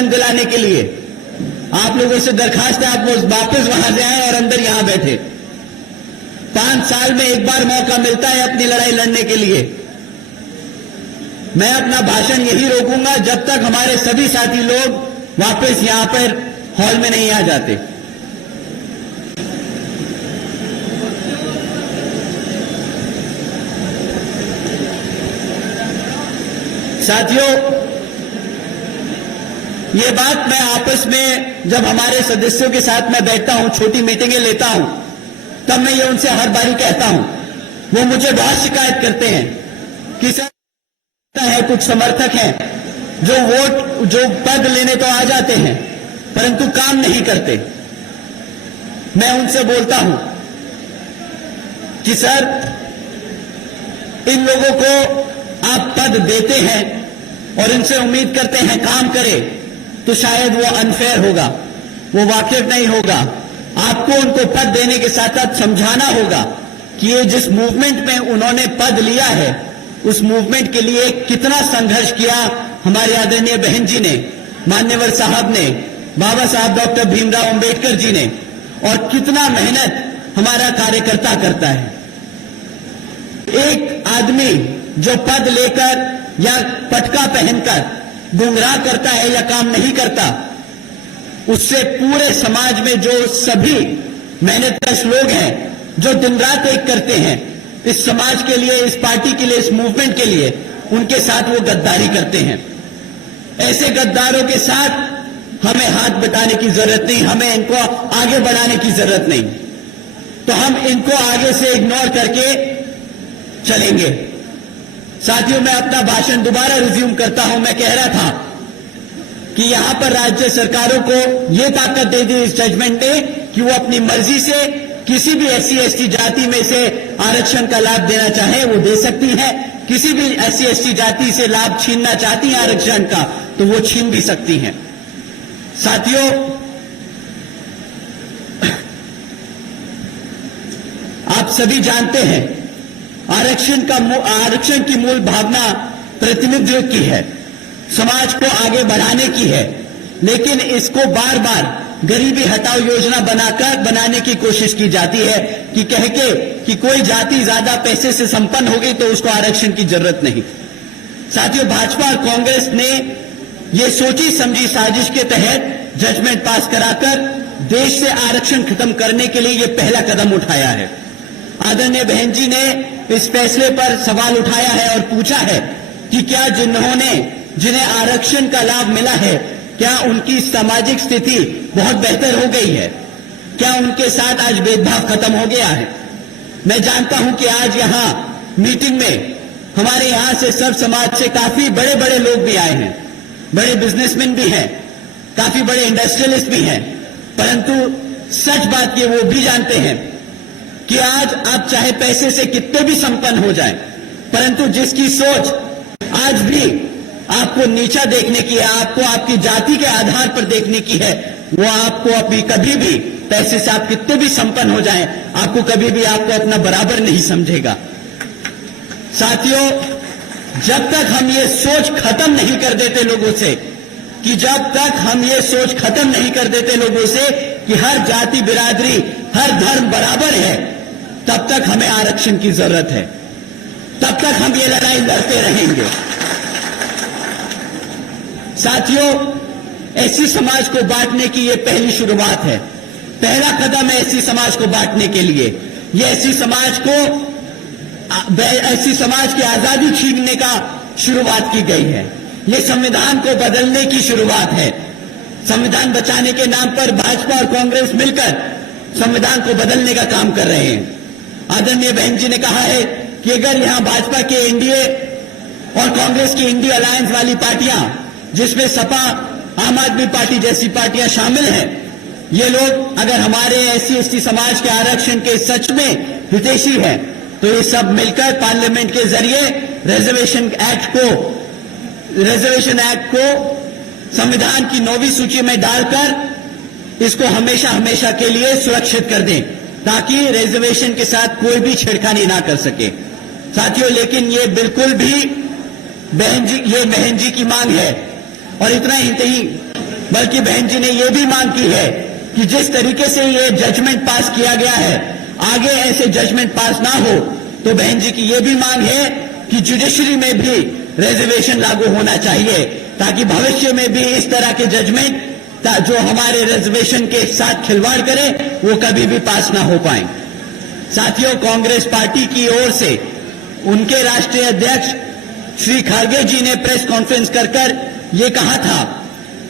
दिलाने के लिए आप लोगों से दरखास्त है, आप लोग वापस वहां से आए और अंदर यहां बैठे। 5 साल में एक बार मौका मिलता है अपनी लड़ाई लड़ने के लिए। मैं अपना भाषण यही रोकूंगा जब तक हमारे सभी साथी लोग वापस यहां पर हॉल में नहीं आ जाते। साथियों, ये बात मैं आपस में जब हमारे सदस्यों के साथ मैं बैठता हूं, छोटी मीटिंगें लेता हूं, तब मैं ये उनसे हर बारी कहता हूं। वो मुझे बहुत शिकायत करते हैं कि सर है कुछ समर्थक हैं जो पद लेने तो आ जाते हैं परंतु काम नहीं करते। मैं उनसे बोलता हूं कि सर इन लोगों को आप पद देते हैं और इनसे उम्मीद करते हैं काम करे, तो शायद वो अनफेयर होगा, वो वाकिफ नहीं होगा। आपको उनको पद देने के साथ साथ समझाना होगा कि ये जिस मूवमेंट में उन्होंने पद लिया है उस मूवमेंट के लिए कितना संघर्ष किया हमारे आदरणीय बहन जी ने, मान्यवर साहब ने, बाबा साहब डॉक्टर भीमराव अंबेडकर जी ने, और कितना मेहनत हमारा कार्यकर्ता करता है। एक आदमी जो पद लेकर या पटका पहनकर गुमराह करता है या काम नहीं करता, उससे पूरे समाज में जो सभी मेहनतकश लोग हैं जो दिन रात एक करते हैं इस समाज के लिए, इस पार्टी के लिए, इस मूवमेंट के लिए, उनके साथ वो गद्दारी करते हैं। ऐसे गद्दारों के साथ हमें हाथ बटाने की जरूरत नहीं, हमें इनको आगे बढ़ाने की जरूरत नहीं। तो हम इनको आगे से इग्नोर करके चलेंगे। साथियों, मैं अपना भाषण दोबारा रिज्यूम करता हूं। मैं कह रहा था कि यहां पर राज्य सरकारों को यह ताकत दे दी इस जजमेंट ने कि वो अपनी मर्जी से किसी भी SC ST जाति में से आरक्षण का लाभ देना चाहे वो दे सकती है। किसी भी SC ST जाति से लाभ छीनना चाहती है आरक्षण का तो वो छीन भी सकती हैं। साथियों, आप सभी जानते हैं आरक्षण की मूल भावना प्रतिनिधित्व की है, समाज को आगे बढ़ाने की है, लेकिन इसको बार बार गरीबी हटाओ योजना बनाने की कोशिश की जाती है कि कह के कि कोई जाति ज्यादा पैसे से संपन्न हो गई तो उसको आरक्षण की जरूरत नहीं। साथियों, भाजपा और कांग्रेस ने ये सोची समझी साजिश के तहत जजमेंट पास कराकर देश से आरक्षण खत्म करने के लिए ये पहला कदम उठाया है। आदरणीय बहन जी ने इस फैसले पर सवाल उठाया है और पूछा है कि क्या जिन्हें आरक्षण का लाभ मिला है, क्या उनकी सामाजिक स्थिति बहुत बेहतर हो गई है? क्या उनके साथ आज भेदभाव खत्म हो गया है? मैं जानता हूं कि आज यहां मीटिंग में हमारे यहां से सब समाज से काफी बड़े बड़े लोग भी आए हैं, बड़े बिजनेसमैन भी हैं, काफी बड़े इंडस्ट्रियलिस्ट भी हैं, परंतु सच बात ये वो भी जानते हैं कि आज आप चाहे पैसे से कितने भी संपन्न हो जाएं, परंतु जिसकी सोच आज भी आपको नीचा देखने की है, आपको आपकी जाति के आधार पर देखने की है, वो आपको अभी कभी भी पैसे से आप कितने भी संपन्न हो जाएं, आपको कभी भी आपको अपना बराबर नहीं समझेगा। साथियों, जब तक हम ये सोच खत्म नहीं कर देते लोगों से कि हर जाति बिरादरी, हर धर्म बराबर है, तब तक हमें आरक्षण की जरूरत है, तब तक हम ये लड़ाई लड़ते रहेंगे। साथियों, ऐसी समाज को बांटने की ये पहली शुरुआत है, पहला कदम है ऐसी समाज को बांटने के लिए। ये ऐसी समाज की आजादी छीनने का शुरुआत की गई है। ये संविधान को बदलने की शुरुआत है। संविधान बचाने के नाम पर भाजपा और कांग्रेस मिलकर संविधान को बदलने का काम कर रहे हैं। आदरणीय बहन जी ने कहा है कि अगर यहां भाजपा के एनडीए और कांग्रेस की इंडिया अलायंस वाली पार्टियां, जिसमें सपा, आम आदमी पार्टी जैसी पार्टियां शामिल हैं, ये लोग अगर हमारे SC ST समाज के आरक्षण के सच में हितैषी हैं, तो ये सब मिलकर पार्लियामेंट के जरिए रिजर्वेशन एक्ट को संविधान की 9वीं सूची में डालकर इसको हमेशा हमेशा के लिए सुरक्षित कर दें, ताकि रिजर्वेशन के साथ कोई भी छेड़खानी ना कर सके। साथियों, लेकिन ये बिल्कुल भी बहन जी की मांग है। और इतना ही नहीं, बल्कि बहन जी ने यह भी मांग की है कि जिस तरीके से ये जजमेंट पास किया गया है, आगे ऐसे जजमेंट पास ना हो। तो बहन जी की यह भी मांग है कि जुडिशरी में भी रिजर्वेशन लागू होना चाहिए, ताकि भविष्य में भी इस तरह के जजमेंट जो हमारे रिजर्वेशन के साथ खिलवाड़ करे वो कभी भी पास ना हो पाए। साथियों, कांग्रेस पार्टी की ओर से उनके राष्ट्रीय अध्यक्ष श्री खड़गे जी ने प्रेस कॉन्फ्रेंस कर ये कहा था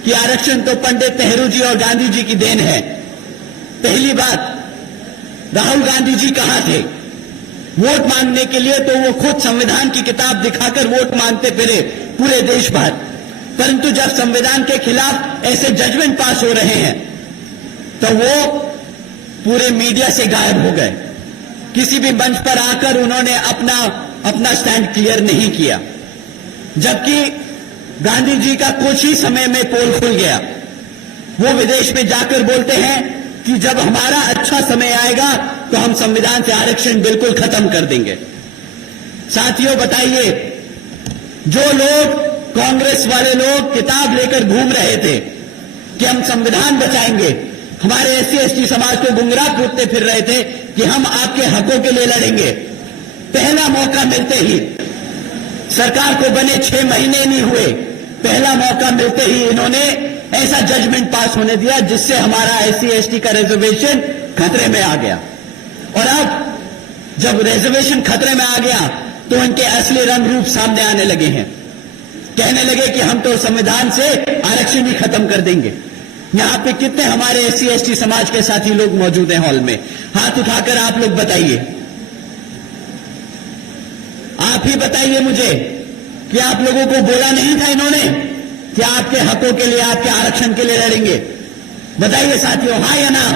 कि आरक्षण तो पंडित नेहरू जी और गांधी जी की देन है। पहली बात, राहुल गांधी जी कहां थे वोट मांगने के लिए? तो वो खुद संविधान की किताब दिखाकर वोट मांगते फिरे पूरे देश भर, परंतु जब संविधान के खिलाफ ऐसे जजमेंट पास हो रहे हैं तो वो पूरे मीडिया से गायब हो गए। किसी भी मंच पर आकर उन्होंने अपना स्टैंड क्लियर नहीं किया, जबकि गांधी जी का कुछ ही समय में पोल खुल गया। वो विदेश में जाकर बोलते हैं कि जब हमारा अच्छा समय आएगा तो हम संविधान से आरक्षण बिल्कुल खत्म कर देंगे। साथियों, बताइए, जो लोग कांग्रेस वाले लोग किताब लेकर घूम रहे थे कि हम संविधान बचाएंगे, हमारे एससी एसटी समाज को गुमराह पूछते फिर रहे थे कि हम आपके हकों के लिए लड़ेंगे, पहला मौका मिलते ही, सरकार को बने 6 महीने नहीं हुए, पहला मौका मिलते ही इन्होंने ऐसा जजमेंट पास होने दिया जिससे हमारा एससी एसटी का रिजर्वेशन खतरे में आ गया। और अब जब रिजर्वेशन खतरे में आ गया तो इनके असली रंग रूप सामने आने लगे हैं। कहने लगे कि हम तो संविधान से आरक्षण ही खत्म कर देंगे। यहां पे कितने हमारे एससी एसटी समाज के साथी लोग मौजूद हैं हॉल में? हाथ उठाकर आप लोग बताइए, आप ही बताइए मुझे कि आप लोगों को बोला नहीं था इन्होंने कि आपके हकों के लिए, आपके आरक्षण के लिए लड़ेंगे? बताइए साथियों, हाँ या ना?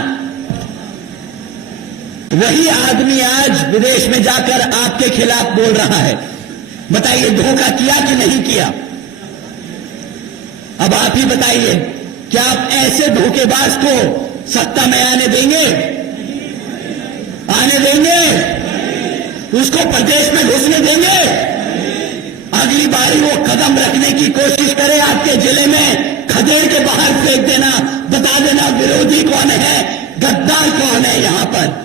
वही आदमी आज विदेश में जाकर आपके खिलाफ बोल रहा है। बताइए, धोखा किया कि नहीं किया? अब आप ही बताइए, क्या आप ऐसे धोखेबाज को सत्ता में आने देंगे? आने देंगे? उसको प्रदेश में घुसने देंगे? अगली बारी वो कदम रखने की कोशिश करे आपके जिले में, खदेड़ के बाहर फेंक देना, बता देना विरोधी कौन है, गद्दार कौन है यहां पर।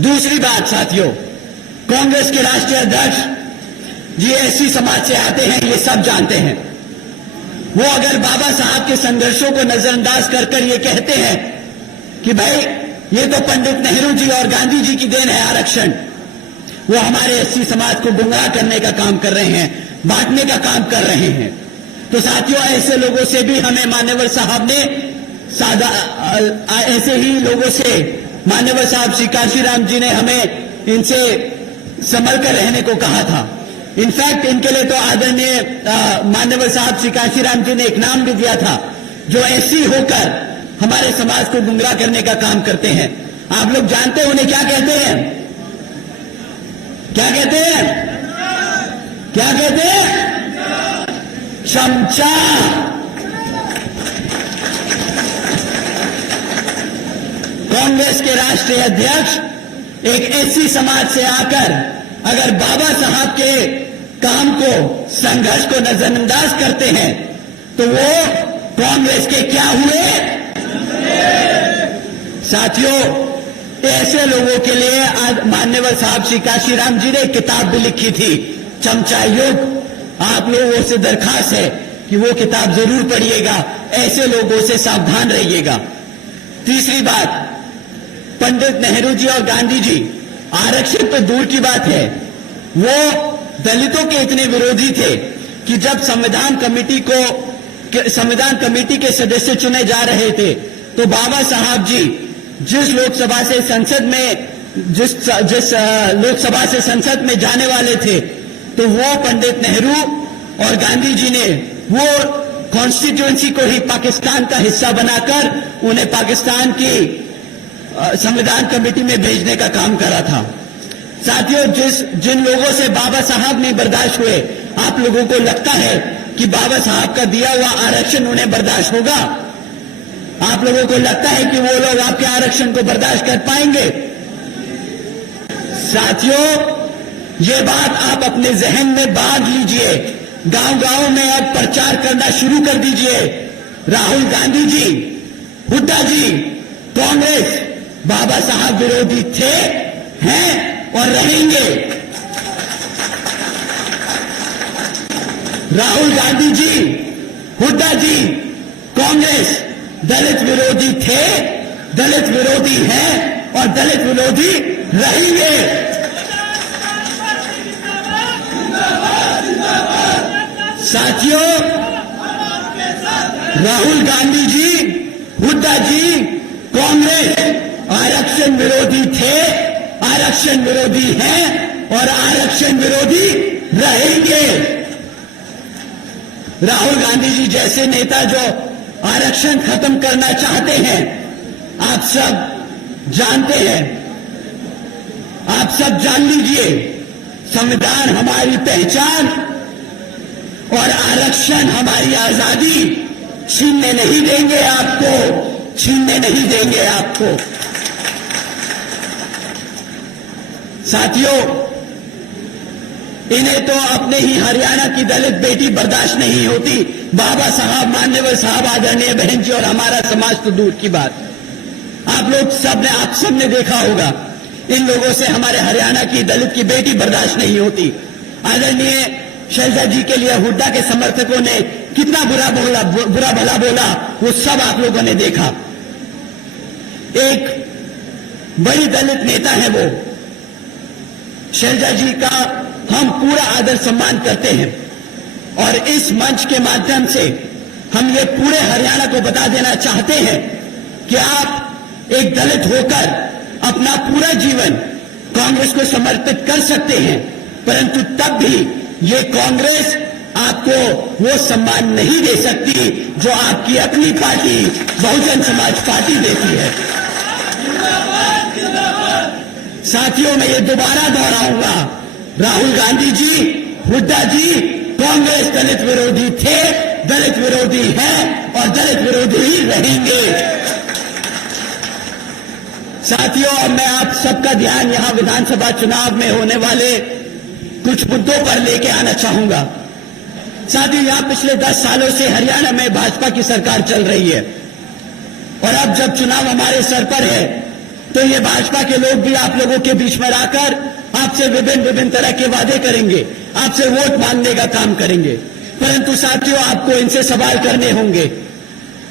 दूसरी बात साथियों, कांग्रेस के राष्ट्रीय अध्यक्ष जी एससी समाज से आते हैं, ये सब जानते हैं। वो अगर बाबा साहब के संघर्षों को नजरअंदाज कर ये कहते हैं कि भाई ये तो पंडित नेहरू जी और गांधी जी की देन है आरक्षण, वो हमारे एससी समाज को गुमराह करने का काम कर रहे हैं, बांटने का काम कर रहे हैं। तो साथियों, ऐसे लोगों से भी हमें मान्यवर साहब ने ऐसे ही लोगों से मान्यवर साहब श्री काशीराम जी ने हमें इनसे संभल कर रहने को कहा था। इनफैक्ट इनके लिए तो आदरणीय मान्यवर साहब श्री काशीराम जी ने एक नाम भी दिया था, जो एससी होकर हमारे समाज को गुमराह करने का काम करते हैं। आप लोग जानते हैं उन्हें क्या कहते हैं? क्या कहते हैं? क्या कहते हैं? चमचा। कांग्रेस के राष्ट्रीय अध्यक्ष एक एससी समाज से आकर अगर बाबा साहब के काम को, संघर्ष को नजरअंदाज करते हैं तो वो कांग्रेस के क्या हुए? साथियों, ऐसे लोगों के लिए आज मान्यवर साहब श्री काशीराम जी ने किताब भी लिखी थी, चमचा युग। आप लोगों से दरखास्त है कि वो किताब जरूर पढ़िएगा, ऐसे लोगों से सावधान रहिएगा। तीसरी बात, पंडित नेहरू जी और गांधी जी आरक्षण तो दूर की बात है, वो दलितों के इतने विरोधी थे कि जब संविधान कमेटी के सदस्य चुने जा रहे थे तो बाबा साहब जी जिस लोकसभा से संसद में जाने वाले थे, तो वो पंडित नेहरू और गांधी जी ने वो कॉन्स्टिट्यूएंसी को ही पाकिस्तान का हिस्सा बनाकर उन्हें पाकिस्तान की संविधान कमेटी में भेजने का काम करा था। साथियों, जिन लोगों से बाबा साहब नहीं बर्दाश्त हुए, आप लोगों को लगता है कि बाबा साहब का दिया हुआ आरक्षण उन्हें बर्दाश्त होगा? आप लोगों को लगता है कि वो लोग आपके आरक्षण को बर्दाश्त कर पाएंगे? साथियों, ये बात आप अपने जहन में बांध लीजिए। गांव-गांव में अब प्रचार करना शुरू कर दीजिए। राहुल गांधी जी, हुड्डा जी, कांग्रेस बाबा साहब विरोधी थे, हैं और रहेंगे। राहुल गांधी जी, हुड्डा जी, कांग्रेस दलित विरोधी थे, दलित विरोधी हैं और दलित विरोधी रहेंगे। साथियों, राहुल गांधी जी, हुड्डा जी, कांग्रेस आरक्षण विरोधी थे, आरक्षण विरोधी हैं और आरक्षण विरोधी रहेंगे। राहुल गांधी जी जैसे नेता जो आरक्षण खत्म करना चाहते हैं, आप सब जानते हैं, आप सब जान लीजिए, संविधान हमारी पहचान और आरक्षण हमारी आजादी छीनने नहीं देंगे आपको, छीनने नहीं देंगे आपको। साथियों, इन्हें तो अपने ही हरियाणा की दलित बेटी बर्दाश्त नहीं होती। बाबा साहब, मान्यवर साहब, आदरणीय बहन जी और हमारा समाज तो दूर की बात। आप सबने देखा होगा, इन लोगों से हमारे हरियाणा की दलित की बेटी बर्दाश्त नहीं होती। आदरणीय शैलजा जी के लिए हुड्डा के समर्थकों ने कितना बुरा भला बोला, वो सब आप लोगों ने देखा। एक बड़ी दलित नेता है वो, शैलजा जी का हम पूरा आदर सम्मान करते हैं और इस मंच के माध्यम से हम ये पूरे हरियाणा को बता देना चाहते हैं कि आप एक दलित होकर अपना पूरा जीवन कांग्रेस को समर्पित कर सकते हैं, परंतु तब भी ये कांग्रेस आपको वो सम्मान नहीं दे सकती जो आपकी अपनी पार्टी बहुजन समाज पार्टी देती है। साथियों, मैं ये दोबारा दोहराऊंगा, राहुल गांधी जी, हुड्डा जी, कांग्रेस दलित विरोधी थे, दलित विरोधी हैं और दलित विरोधी ही रहेंगे। साथियों, अब मैं आप सबका ध्यान यहां विधानसभा चुनाव में होने वाले कुछ मुद्दों पर लेके आना चाहूंगा। साथियों, यहां पिछले 10 सालों से हरियाणा में भाजपा की सरकार चल रही है और अब जब चुनाव हमारे सर पर है तो ये भाजपा के लोग भी आप लोगों के बीच में आकर आपसे विभिन्न तरह के वादे करेंगे, आपसे वोट मांगने का काम करेंगे, परंतु साथियों, आपको इनसे सवाल करने होंगे।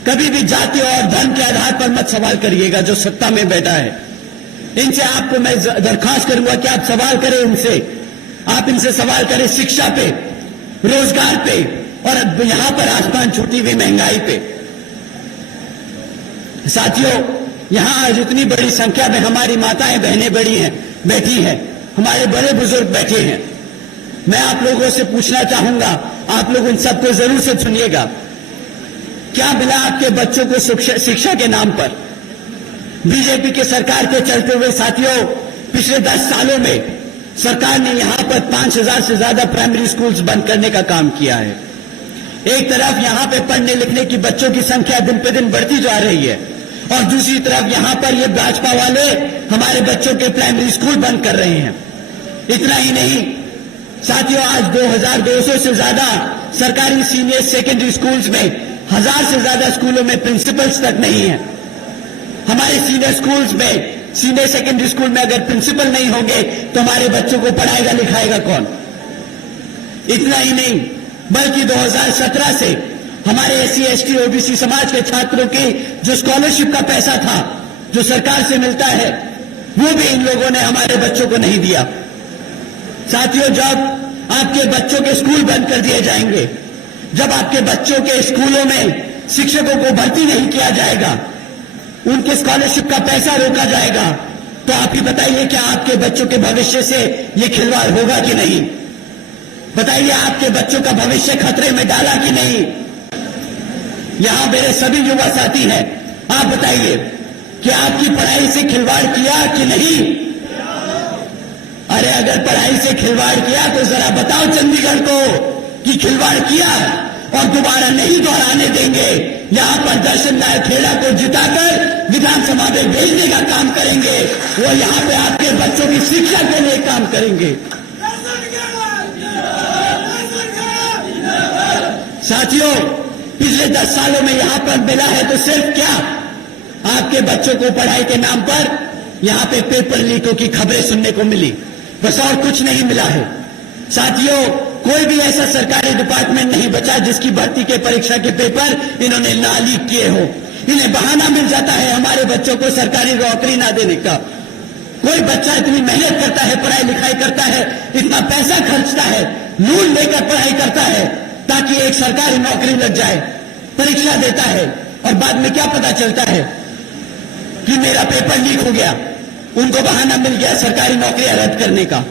कभी भी जाति और धर्म के आधार पर मत सवाल करिएगा जो सत्ता में बैठा है। इनसे आपको मैं दरखास्त करूंगा कि आप सवाल करें इनसे, आप इनसे सवाल करें शिक्षा पे, रोजगार पे और यहां पर आसमान छूटी हुई महंगाई पे। साथियों, यहां आज इतनी बड़ी संख्या में हमारी माताएं बहनें बैठी हैं, हमारे बड़े बुजुर्ग बैठे हैं। मैं आप लोगों से पूछना चाहूंगा, आप लोग उन सबको जरूर से सुनिएगा, क्या मिला आपके बच्चों को शिक्षा के नाम पर? बीजेपी के सरकार के चलते हुए साथियों, पिछले 10 सालों में सरकार ने यहां पर 5,000 से ज्यादा प्राइमरी स्कूल्स बंद करने का काम किया है। एक तरफ यहां पे पढ़ने लिखने की बच्चों की संख्या दिन पे दिन बढ़ती जा रही है और दूसरी तरफ यहां पर ये भाजपा वाले हमारे बच्चों के प्राइमरी स्कूल बंद कर रहे हैं। इतना ही नहीं साथियों, आज 2,200 से ज्यादा सरकारी सीनियर सेकेंडरी स्कूल्स में 1,000 से ज्यादा स्कूलों में प्रिंसिपल्स तक नहीं है। हमारे सीनियर स्कूल्स में, सीनियर सेकेंडरी स्कूल में अगर प्रिंसिपल नहीं होंगे तो हमारे बच्चों को पढ़ाएगा लिखाएगा कौन? इतना ही नहीं, बल्कि 2017 से हमारे एससी एसटी ओबीसी समाज के छात्रों की जो स्कॉलरशिप का पैसा था जो सरकार से मिलता है, वो भी इन लोगों ने हमारे बच्चों को नहीं दिया। साथियों, जब आपके बच्चों के स्कूल बंद कर दिए जाएंगे, जब आपके बच्चों के स्कूलों में शिक्षकों को भर्ती नहीं किया जाएगा, उनके स्कॉलरशिप का पैसा रोका जाएगा, तो आप ही बताइए क्या आपके बच्चों के भविष्य से ये खिलवाड़ होगा कि नहीं? बताइए, आपके बच्चों का भविष्य खतरे में डाला कि नहीं? यहां मेरे सभी युवा साथी हैं, आप बताइए कि आपकी पढ़ाई से खिलवाड़ किया कि नहीं? अरे अगर पढ़ाई से खिलवाड़ किया तो जरा बताओ चंडीगढ़ को कि खिलवाड़ किया और दोबारा नहीं दोहराने देंगे। यहां पर दर्शन लाल खेड़ा को जिताकर विधानसभा में भेजने का काम करेंगे, वो यहां पे आपके बच्चों की शिक्षा के लिए काम करेंगे। साथियों, पिछले 10 सालों में यहां पर मिला है तो सिर्फ क्या, आपके बच्चों को पढ़ाई के नाम पर यहां पे पेपर लीकों की खबरें सुनने को मिली, बस और कुछ नहीं मिला है। साथियों, कोई भी ऐसा सरकारी डिपार्टमेंट नहीं बचा जिसकी भर्ती के परीक्षा के पेपर इन्होंने ना लीक किए हो। इन्हें बहाना मिल जाता है हमारे बच्चों को सरकारी नौकरी ना देने का। कोई बच्चा इतनी मेहनत करता है, पढ़ाई लिखाई करता है, इतना पैसा खर्चता है, लोन लेकर पढ़ाई करता है ताकि एक सरकारी नौकरी लग जाए, परीक्षा देता है और बाद में क्या पता चलता है कि मेरा पेपर लीक हो गया, उनको बहाना मिल गया सरकारी नौकरियां रद्द करने का।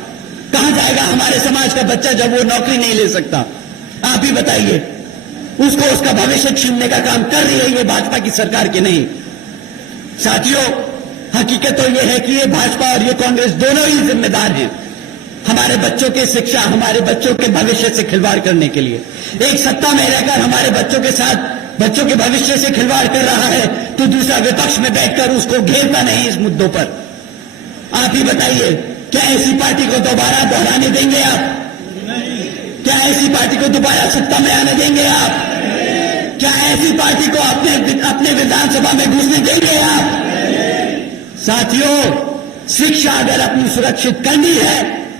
कहां जाएगा हमारे समाज का बच्चा जब वो नौकरी नहीं ले सकता? आप ही बताइए। उसको उसका भविष्य छीनने का काम कर रही है ये भाजपा की सरकार के नहीं। साथियों, हकीकत तो यह है कि ये भाजपा और ये कांग्रेस दोनों ही जिम्मेदार हैं हमारे बच्चों की शिक्षा, हमारे बच्चों के भविष्य से खिलवाड़ करने के लिए। एक सत्ता में रहकर हमारे बच्चों के साथ बच्चों के भविष्य से खिलवाड़ कर रहा है तो दूसरा विपक्ष में बैठकर उसको घेरता नहीं इस मुद्दों पर। आप ही बताइए, क्या ऐसी पार्टी को दोबारा दोहराने देंगे आप? क्या ऐसी पार्टी को दोबारा सत्ता में आने देंगे आप? क्या ऐसी पार्टी को अपने विधानसभा में घुसने देंगे आप? साथियों, शिक्षा अगर अपनी सुरक्षित करनी है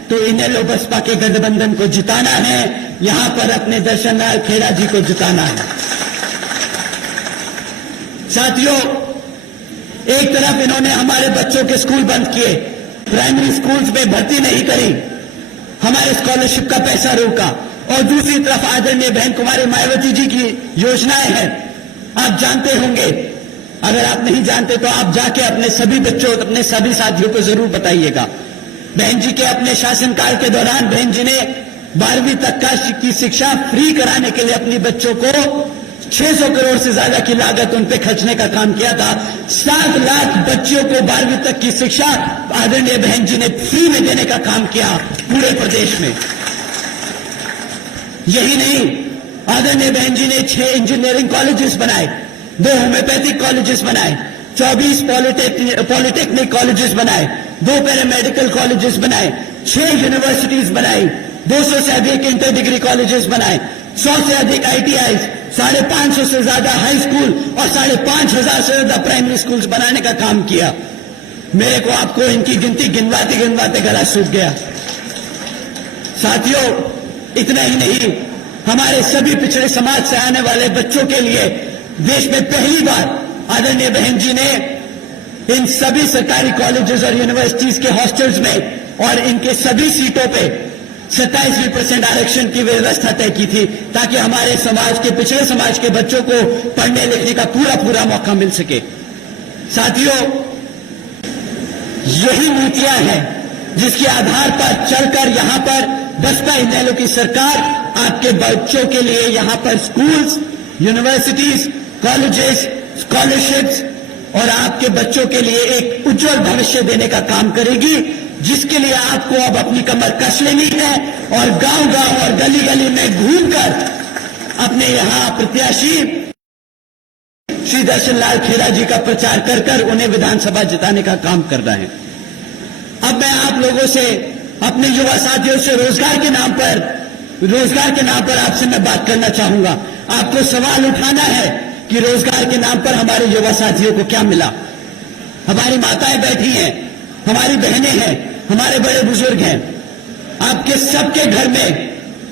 तो इन्हें लो बसपा के गठबंधन को जिताना है, यहां पर अपने दर्शन लाल खेड़ा जी को जिताना है। साथियों, एक तरफ इन्होंने हमारे बच्चों के स्कूल बंद किए, प्राइमरी स्कूल्स में भर्ती नहीं करी, हमारे स्कॉलरशिप का पैसा रोका, और दूसरी तरफ आदरणीय बहन कुमारी मायावती जी की योजनाएं हैं। आप जानते होंगे, अगर आप नहीं जानते तो आप जाके अपने सभी बच्चों, अपने सभी साथियों को जरूर बताइएगा। बहन जी के अपने शासनकाल के दौरान बहन जी ने 12वीं तक की शिक्षा फ्री कराने के लिए अपने बच्चों को 600 करोड़ से ज्यादा की लागत उन पे खर्चने का काम किया था। 7 लाख बच्चों को 12वीं तक की शिक्षा आदरणीय बहन जी ने फ्री में देने का काम किया पूरे प्रदेश में। यही नहीं, आदरणीय बहन जी ने 6 इंजीनियरिंग कॉलेजेस बनाए, 2 होम्योपैथिक कॉलेजेस बनाए, 24 पॉलिटेक्निक कॉलेजेस बनाए, 2 पैरामेडिकल कॉलेजेस बनाए, 6 यूनिवर्सिटीज बनाई, 200 से अधिक इंटर डिग्री कॉलेजेस बनाए, 100 से अधिक ITI, 550 से ज्यादा हाई स्कूल और 5,500 से ज्यादा प्राइमरी स्कूल्स बनाने का काम किया। मेरे को आपको इनकी गिनती गिनवाते गिनवाते गला सूख गया। साथियों, इतना ही नहीं, हमारे सभी पिछड़े समाज से आने वाले बच्चों के लिए देश में पहली बार आदरणीय बहन जी ने इन सभी सरकारी कॉलेजेस और यूनिवर्सिटीज के हॉस्टल्स में और इनके सभी सीटों पे 27% आरक्षण की व्यवस्था तय की थी ताकि हमारे समाज के, पिछड़े समाज के बच्चों को पढ़ने लिखने का पूरा मौका मिल सके। साथियों, यही नीतियां हैं जिसके आधार पर चलकर यहां पर बसपा इनेलो की सरकार आपके बच्चों के लिए यहां पर स्कूल्स, यूनिवर्सिटीज, कॉलेजेस, स्कॉलरशिप्स और आपके बच्चों के लिए एक उज्जवल भविष्य देने का काम करेगी, जिसके लिए आपको अब अपनी कमर कस लेनी है और गांव-गांव और गली-गली में घूमकर अपने यहां प्रत्याशी श्री दर्शन लाल खेड़ा जी का प्रचार कर उन्हें विधानसभा जिताने का काम कर रहे हैं। अब मैं आप लोगों से, अपने युवा साथियों से रोजगार के नाम पर आपसे मैं बात करना चाहूंगा। आपको सवाल उठाना है कि रोजगार के नाम पर हमारे युवा साथियों को क्या मिला। हमारी माताएं बैठी हैं, हमारी बहनें हैं, हमारे बड़े बुजुर्ग हैं। आपके सबके घर में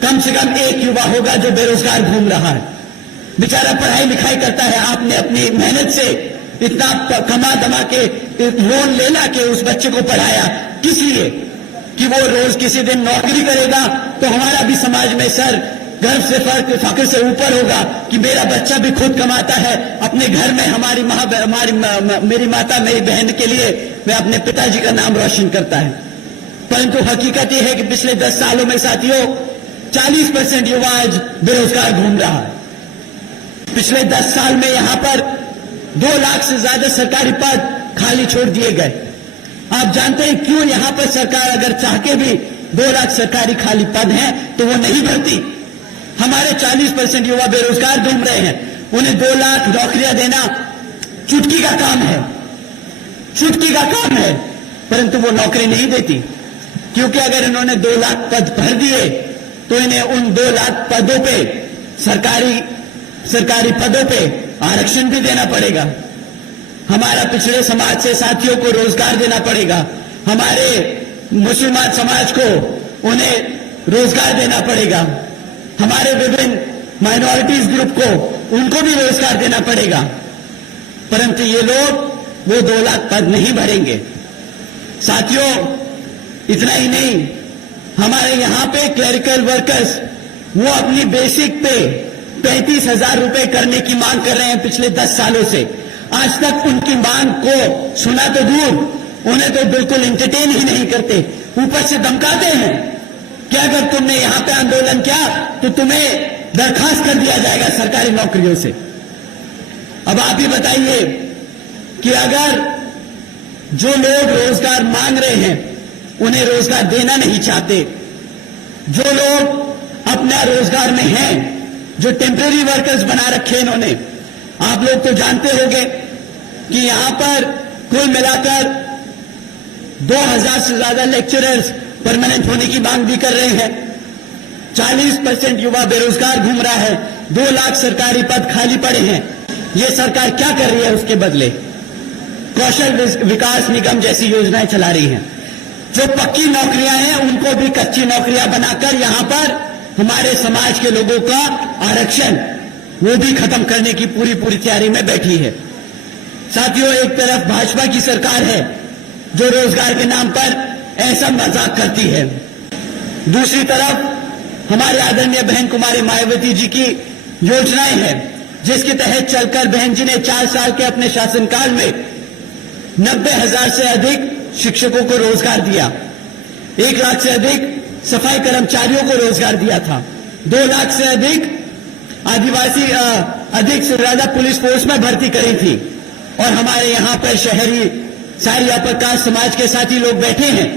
कम से कम एक युवा होगा जो बेरोजगार घूम रहा है, बेचारा पढ़ाई लिखाई करता है। आपने अपनी मेहनत से इतना कमा दमा के लोन लेना के उस बच्चे को पढ़ाया, किस लिए? कि वो रोज किसी दिन नौकरी करेगा तो हमारा भी समाज में सर गर्व से फख्र से ऊपर होगा कि मेरा बच्चा भी खुद कमाता है, अपने घर में मेरी माता, मेरी बहन के लिए मैं अपने पिताजी का नाम रोशन करता है। परंतु हकीकत यह है कि पिछले 10 सालों में साथियों 40% युवा आज बेरोजगार घूम रहा है। पिछले 10 साल में यहां पर 2 लाख से ज्यादा सरकारी पद खाली छोड़ दिए गए। आप जानते हैं क्यों? यहां पर सरकार अगर चाह के भी 2 लाख सरकारी खाली पद हैं तो वो नहीं भरती। हमारे 40% युवा बेरोजगार घूम रहे हैं, उन्हें 2 लाख नौकरियां देना चुटकी का काम है, परंतु वो नौकरी नहीं देती, क्योंकि अगर इन्होंने 2 लाख पद भर दिए तो इन्हें उन 2 लाख पदों पे सरकारी पदों पे आरक्षण भी देना पड़ेगा। हमारा पिछड़े समाज से साथियों को रोजगार देना पड़ेगा। हमारे मुसलमान समाज को उन्हें रोजगार देना पड़ेगा। हमारे विभिन्न माइनॉरिटीज ग्रुप को उनको भी रोजगार देना पड़ेगा। परंतु ये लोग वो 2 लाख पद नहीं भरेंगे। साथियों, इतना ही नहीं, हमारे यहां पे क्लरिकल वर्कर्स वो अपनी बेसिक पे 35,000 रुपए करने की मांग कर रहे हैं पिछले 10 सालों से। आज तक उनकी मांग को सुना तो दूर, उन्हें तो बिल्कुल एंटरटेन ही नहीं करते, ऊपर से धमकाते हैं कि अगर तुमने यहां पे आंदोलन किया तो तुम्हें बर्खास्त कर दिया जाएगा सरकारी नौकरियों से। अब आप ही बताइए कि अगर जो लोग रोजगार मांग रहे हैं उन्हें रोजगार देना नहीं चाहते, जो लोग अपना रोजगार में हैं, जो टेम्परेरी वर्कर्स बना रखे इन्होंने, आप लोग तो जानते होंगे कि यहां पर कुल मिलाकर 2,000 से ज्यादा लेक्चरर्स परमानेंट होने की मांग भी कर रहे हैं। 40% युवा बेरोजगार घूम रहा है। 2 लाख सरकारी पद खाली पड़े हैं। ये सरकार क्या कर रही है उसके बदले? कौशल विकास निगम जैसी योजनाएं चला रही हैं। जो पक्की नौकरियां हैं उनको भी कच्ची नौकरियां बनाकर यहां पर हमारे समाज के लोगों का आरक्षण वो भी खत्म करने की पूरी तैयारी में बैठी है। साथियों, एक तरफ भाजपा की सरकार है जो रोजगार के नाम पर ऐसा मजाक करती है, दूसरी तरफ हमारे आदरणीय बहन कुमारी मायावती जी की योजनाएं हैं जिसके तहत चलकर बहन जी ने 4 साल के अपने शासनकाल में 90,000 से अधिक शिक्षकों को रोजगार दिया, 1 लाख से अधिक सफाई कर्मचारियों को रोजगार दिया था, 2 लाख से अधिक आदिवासी अधिक से ज्यादा पुलिस फोर्स में भर्ती करी थी। और हमारे यहां पर शहरी सारी अपर कास्ट समाज के साथी लोग बैठे हैं,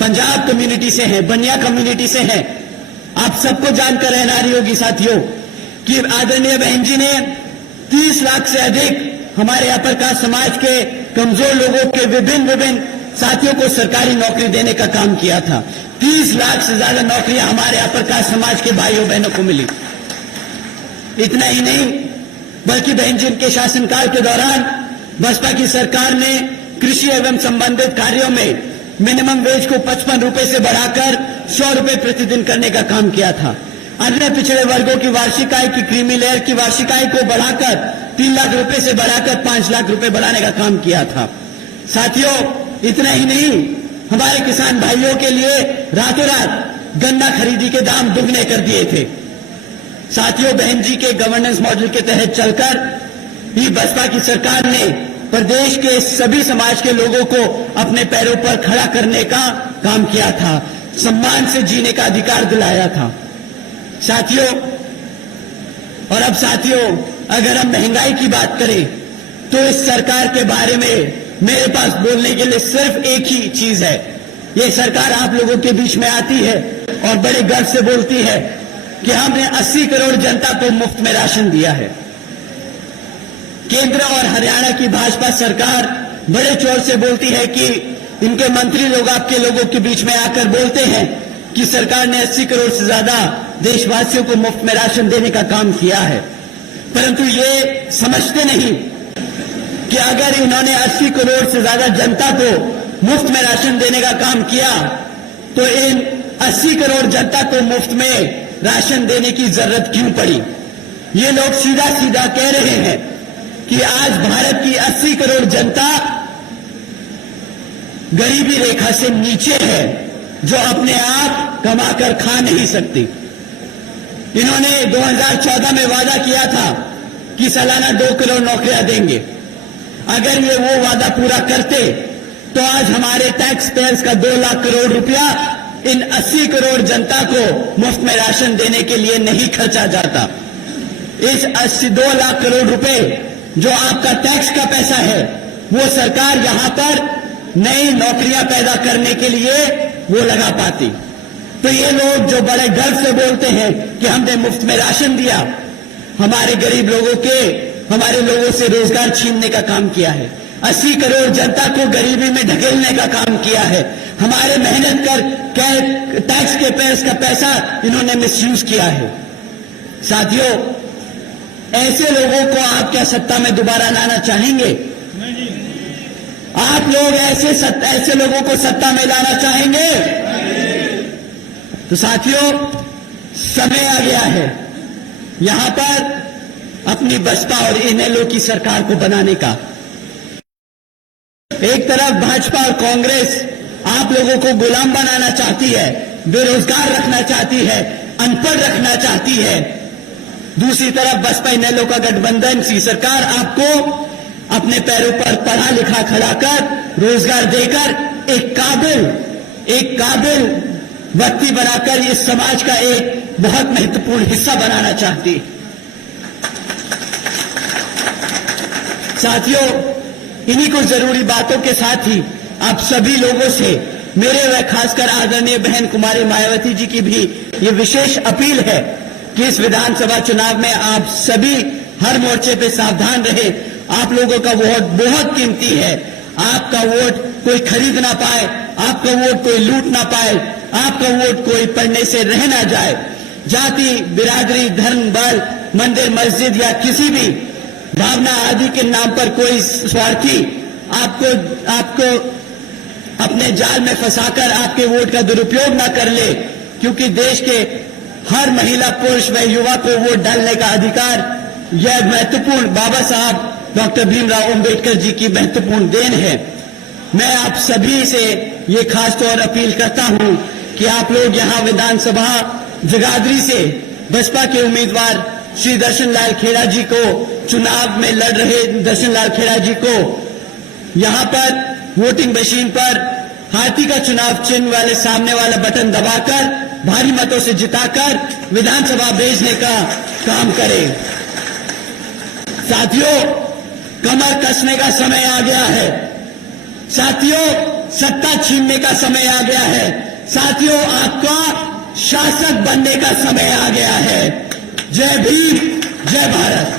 पंजाब कम्युनिटी से हैं, बनिया कम्युनिटी से हैं। आप सबको जानकर रहनारी होगी साथियों कि आदरणीय बहन जी ने 30 लाख से अधिक हमारे अपर कास्ट समाज के कमजोर लोगों के विभिन्न साथियों को सरकारी नौकरी देने का काम किया था। 30 लाख से ज्यादा नौकरियां हमारे अपर कास्ट समाज के भाइयों बहनों को मिली। इतना ही नहीं, बल्कि बहन जी के शासनकाल के दौरान बसपा की सरकार ने कृषि एवं संबंधित कार्यों में मिनिमम वेज को 55 रुपए से बढ़ाकर 100 रुपए प्रतिदिन करने का काम किया था। अन्य पिछड़े वर्गों की वार्षिक आय की क्रीमी लेयर की वार्षिक आय को बढ़ाकर 3 लाख रुपए से बढ़ाकर 5 लाख रुपए बढ़ाने का काम किया था। साथियों, इतना ही नहीं, हमारे किसान भाइयों के लिए रातों रात गन्ना खरीदी के दाम दुगने कर दिए थे। साथियों, बहन जी के गवर्नेंस मॉडल के तहत चलकर ही बसपा की सरकार ने प्रदेश के सभी समाज के लोगों को अपने पैरों पर खड़ा करने का काम किया था, सम्मान से जीने का अधिकार दिलाया था। साथियों, और अब साथियों, अगर हम महंगाई की बात करें तो इस सरकार के बारे में मेरे पास बोलने के लिए सिर्फ एक ही चीज है। ये सरकार आप लोगों के बीच में आती है और बड़े गर्व से बोलती है कि हमने 80 करोड़ जनता को मुफ्त में राशन दिया है। केंद्र और हरियाणा की भाजपा सरकार बड़े जोर से बोलती है कि इनके मंत्री लोग आपके लोगों के बीच में आकर बोलते हैं कि सरकार ने 80 करोड़ से ज्यादा देशवासियों को मुफ्त में राशन देने का काम किया है, परंतु ये समझते नहीं कि अगर इन्होंने 80 करोड़ से ज्यादा जनता को मुफ्त में राशन देने का काम किया तो इन 80 करोड़ जनता को मुफ्त में राशन देने की जरूरत क्यों पड़ी? ये लोग सीधा सीधा कह रहे हैं कि आज भारत की 80 करोड़ जनता गरीबी रेखा से नीचे है, जो अपने आप कमाकर खा नहीं सकती। इन्होंने 2014 में वादा किया था कि सालाना 2 करोड़ नौकरियां देंगे। अगर ये वो वादा पूरा करते तो आज हमारे टैक्स पेयर्स का 2 लाख करोड़ रुपया इन 80 करोड़ जनता को मुफ्त में राशन देने के लिए नहीं खर्चा जाता। इस 2 लाख करोड़ रुपए जो आपका टैक्स का पैसा है, वो सरकार यहां पर नई नौकरियां पैदा करने के लिए वो लगा पाती। तो ये लोग जो बड़े गर्व से बोलते हैं कि हमने मुफ्त में राशन दिया, हमारे गरीब लोगों के, हमारे लोगों से रोजगार छीनने का काम किया है, 80 करोड़ जनता को गरीबी में ढकेलने का काम किया है, हमारे मेहनत कर टैक्स के पैसे का पैसा इन्होंने मिसयूज किया है। साथियों, ऐसे लोगों को आप क्या सत्ता में दोबारा लाना चाहेंगे? आप लोग ऐसे लोगों को सत्ता में लाना चाहेंगे? तो साथियों, समय आ गया है यहां पर अपनी बसपा और इनेलो की सरकार को बनाने का। एक तरफ भाजपा और कांग्रेस आप लोगों को गुलाम बनाना चाहती है, बेरोजगार रखना चाहती है, अनपढ़ रखना चाहती है। दूसरी तरफ बसपा इनेलो का गठबंधन सी सरकार आपको अपने पैरों पर पढ़ा लिखा खड़ा कर, रोजगार देकर एक काबिल व्यक्ति बनाकर इस समाज का एक बहुत महत्वपूर्ण हिस्सा बनाना चाहती है। साथियों, इन्हीं कुछ जरूरी बातों के साथ ही आप सभी लोगों से मेरे व खासकर आदरणीय बहन कुमारी मायावती जी की भी ये विशेष अपील है कि इस विधानसभा चुनाव में आप सभी हर मोर्चे पे सावधान रहे। आप लोगों का वोट बहुत कीमती है। आपका वोट कोई खरीद ना पाए, आपका वोट कोई लूट ना पाए, आपका वोट कोई पढ़ने से रह ना जाए। जाति, बिरादरी, धर्म, बल, मंदिर, मस्जिद या किसी भी भावना आदि के नाम पर कोई स्वार्थी आपको अपने जाल में फंसाकर आपके वोट का दुरुपयोग ना कर ले, क्योंकि देश के हर महिला, पुरुष व युवा को वोट डालने का अधिकार यह महत्वपूर्ण बाबा साहब डॉक्टर भीमराव अंबेडकर जी की महत्वपूर्ण देन है। मैं आप सभी से ये खास तौर अपील करता हूं कि आप लोग यहां विधानसभा जगाधरी से बसपा के उम्मीदवार श्री दर्शन लाल खेड़ा जी को, चुनाव में लड़ रहे दर्शन लाल खेड़ा जी को यहां पर वोटिंग मशीन पर हाथी का चुनाव चिन्ह वाले सामने वाला बटन दबाकर भारी मतों से जिताकर विधानसभा भेजने का काम करें। साथियों, कमर कसने का समय आ गया है। साथियों, सत्ता छीनने का समय आ गया है। साथियों, आपका शासक बनने का समय आ गया है। जय भीम, जय भारत।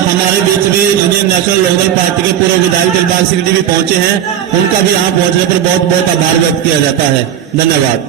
हमारे बीच में इंडियन नेशनल लोकदल पार्टी के पूर्व विधायक दिलबाग सिंह जी भी पहुंचे हैं। उनका भी यहां पहुंचने पर बहुत बहुत आभार व्यक्त किया जाता है। धन्यवाद।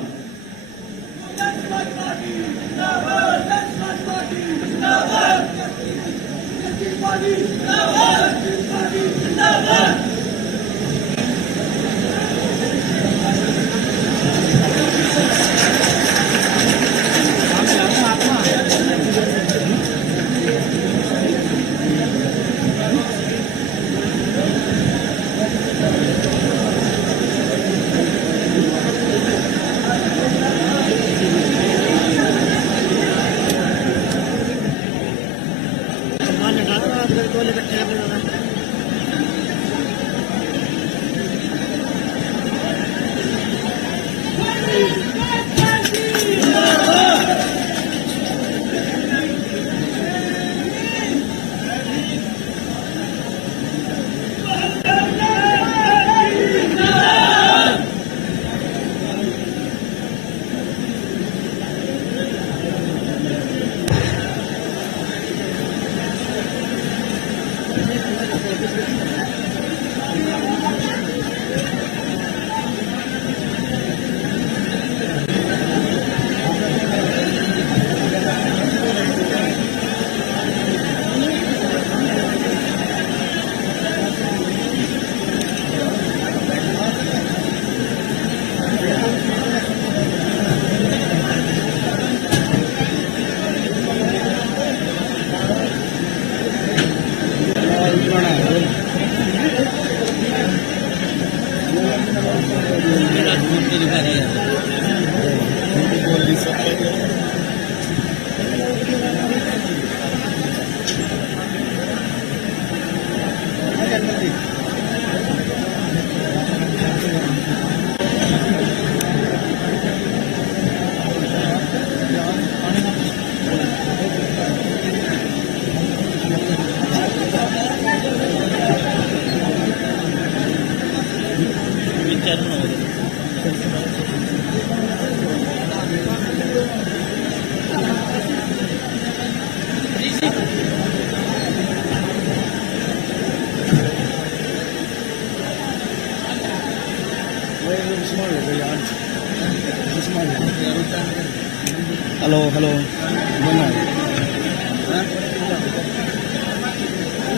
हेलो हेलो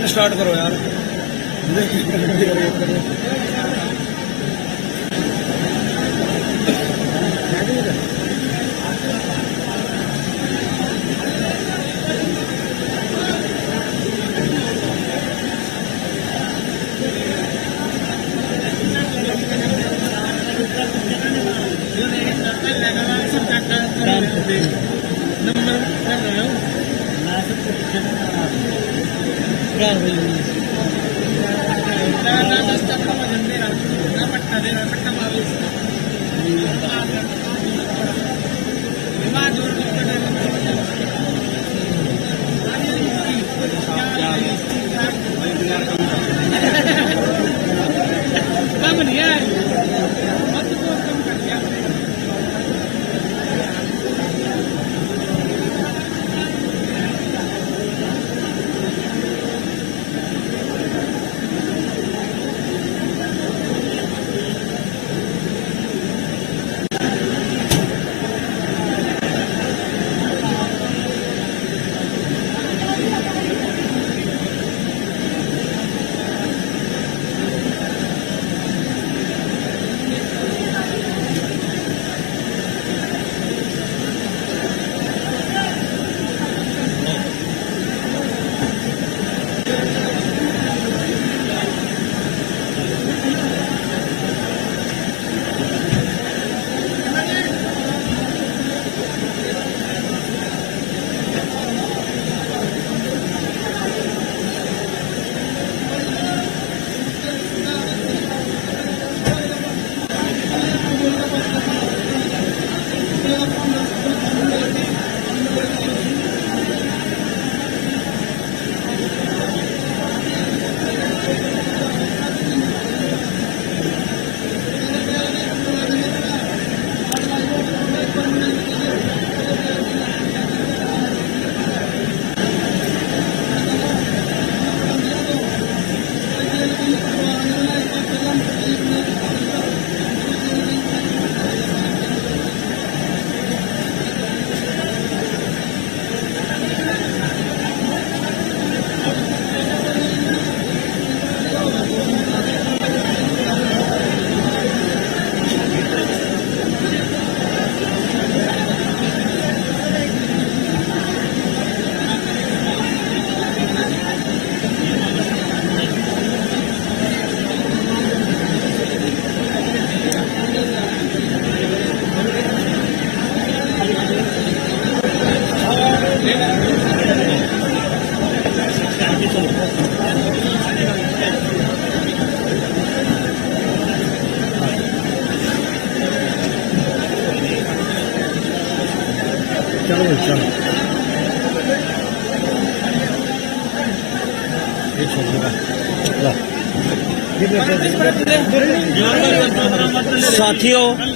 स्टार्ट करो यार। चलो चलो ये छोड़ दो साथियों।